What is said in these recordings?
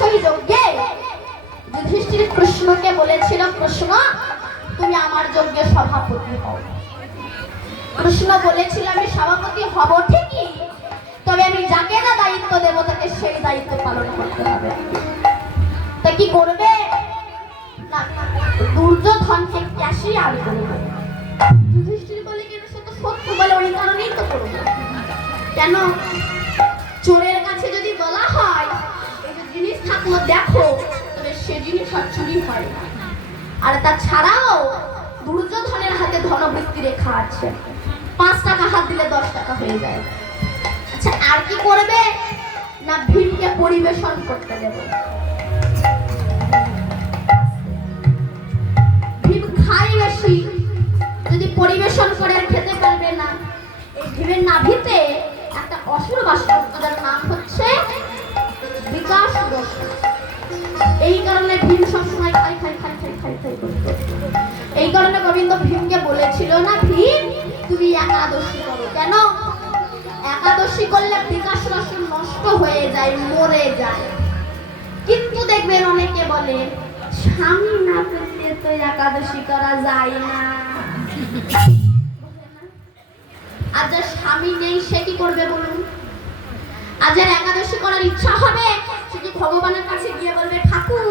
সেই যজ্ঞে যুধিষ্ঠির কৃষ্ণকে বলেছিল, কৃষ্ণ তুমি আমার যজ্ঞে সভাপতি হও। কৃষ্ণ বলেছিল, আমি সভাপতি হব ঠিকই, তবে আমি যাকে না দায়িত্ব দেব তাকে সেই দায়িত্ব পালন করতে হবে। তা কি করবে না, দুর্যোধনকে ক্যাশিয়ার করবে। যুধিষ্ঠির বলে, কেন সে তো সত্য বলে, ওই কারণেই তো করবে। কেন? চোরের কাছে যদি বলা হয় এই যে জিনিস থাকলো দেখো, তবে সে জিনিস আর চুরি হয় না। আর তাছাড়াও দুর্যোধনের হাতে ধনবৃত্তি রেখা আছে, 5 টাকা হাত দিলে 10 টাকা হয়ে যায়। আচ্ছা, আর কি করবে না, ভীমকে পরিবেশন করতে দেবে। ভীম খায় বেশি, যদি পরিবেশন করে আর খেতে পারবে না, এই ভীমের নাভিতে একটা অসুর বাস করত, যার নাম হচ্ছে বিকাশ দোষ। এই কারণে ভীম সবসময় খাই খাই খাই খাই খাই খাই করত। এই কারণে গোবিন্দ ভীমকে বলেছিল না, ভীম তুমি একাদশী করো। কেন? একাদশী করলে বিকাশ রস নষ্ট হয়ে যায়, মরে যায়। কিন্তু দেখবেন অনেকে বলে স্বামী না পেলে তো একাদশী করা যায় না। আর যার স্বামী নেই সে কি করবে বলুন? আর যার একাদশী করার ইচ্ছা হবে সে কি ভগবানের কাছে গিয়ে বলবে, ঠাকুর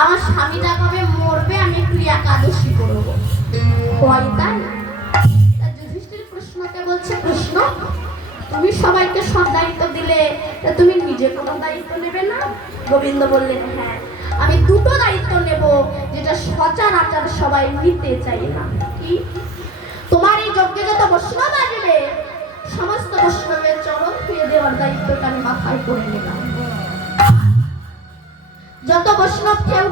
আমার স্বামীটা কবে মরবে, আমি একটু একাদশী করবো? তাই যুধিষ্ঠির কৃষ্ণকে বলছে, কৃষ্ণ তুমি সবাইকে সব দায়িত্ব দিলে, তুমি নিজে কোনো দায়িত্ব নেবে না? গোবিন্দ বললেন, হ্যাঁ আমি দুটো দায়িত্ব নেব, যেটা সচরাচর সবাই নিতে চাই না। কি? তোমার এই যজ্ঞে যত বৈষ্ণব আসবে, সমস্ত বৈষ্ণবের চরণ ধুয়ে দেওয়ার দায়িত্বটা আমি মাথায় করে নিলাম। যত বৈষ্ণব কেউ